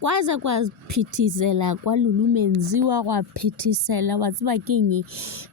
kwaza kwaphithizela kwa Lulu Menziwa kwa phithizela wa tseba keng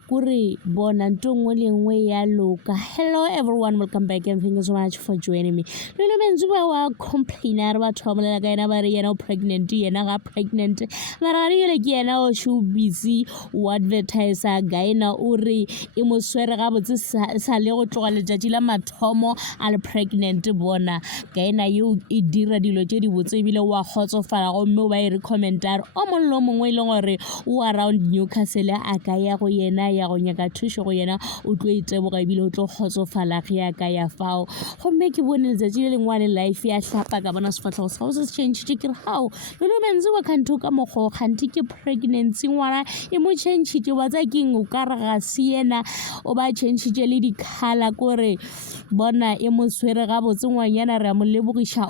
kuri bona nto nngwe le nngwe ya loka. Hello everyone, welcome back and thank you so much for joining me. Lulu Menziwa wa complain a re batho ba bolela ka yena ba re yena o pregnant yena ga pregnant mara re ile ke yena o show busy o advertiser gaena o re e mo swere ga botse sa le go tloga letšatši la mathomo a le pregnant bona gaena yo e dira dilo tše di botse bile wa khotsofala go mme ba e re commentar o mongwe le mongwe ile gore o around Newcastle a ka ya go yena ya go nyaka thušo go yena o tlo iteboga bile o tlo khotsofala ge ya ka ya fao go mme ke bone letšatši le lengwane life ya hlapa ka bona sefatlhego sa go se change ke re how Lulu Menziwa kantho ka mogo kganti ke pregnancy ngwana e mo change ke wa tsa keng o ka re ga se yena o ba change le di color gore bona e mo swere ga botse ngwanyana re a mo lebogiša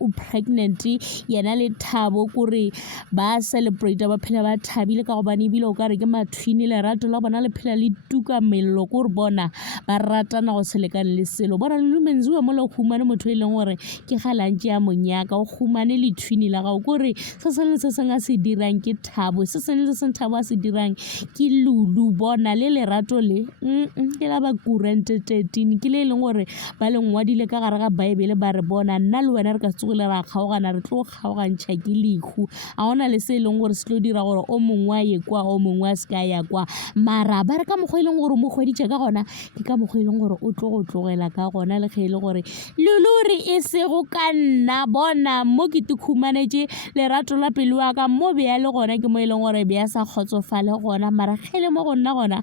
o pregnant yena le thabo kore ba celebrate ba phela ba thabile ka gobane ebile o ka re ke mathwini lerato la bona le phela le tuka mello kore bona ba ratana go selekane le selo bona Lulu Menziwa mo le humane motho e leng gore ke galantše ya monyaka o humane le thwini la gago kore se sengwe le se sengwe a se dirang ke thabo se sengwe le se sengwe thabo a se dirang ke Lulu bona le lerato le ke la ba kurant 13 ke le leng gore ba le ngwadile ka gare ga Bible ba re bona nna le wena re ka le ra kgaogana re tlo kgaogantšha ke lehu a gona le se e leng gore se tlo dira gore o mongwe a ye kwa o mongwe a se ka ya kwa mara ba re ka mokgwa e leng gore mo kgweditše ka gona ke ka mokgwa e leng gore o tlo go tlogela ka gona le ge e le gore Lulu re e sego ka nna bona mo ke tukhumanetše lerato la pelo wa ka mo bea le gona ke mo e leng gore bea sa kgotsofale gona mara ge le mo go nna gona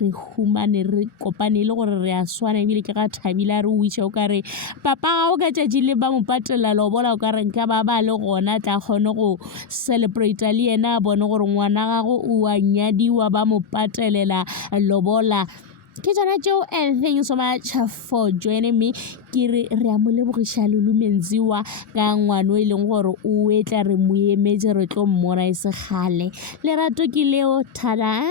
re humane re kopane le gore re a swana ebile ke ga thabile re wisha o ka re papa o ka tšatši le ba mo patela lobola o ka re nka ba le gona tla kgone go celebrate le yena a bone gore ngwana gago o a nyadiwa ba mo patelela lobola ke tsona tšeo and thank you so much for joining me ke re a mo lebogiša Lulu Menziwa ka ngwano e leng gore o etla re mo emetse re tlo mmona e se gale lerato ke leo tada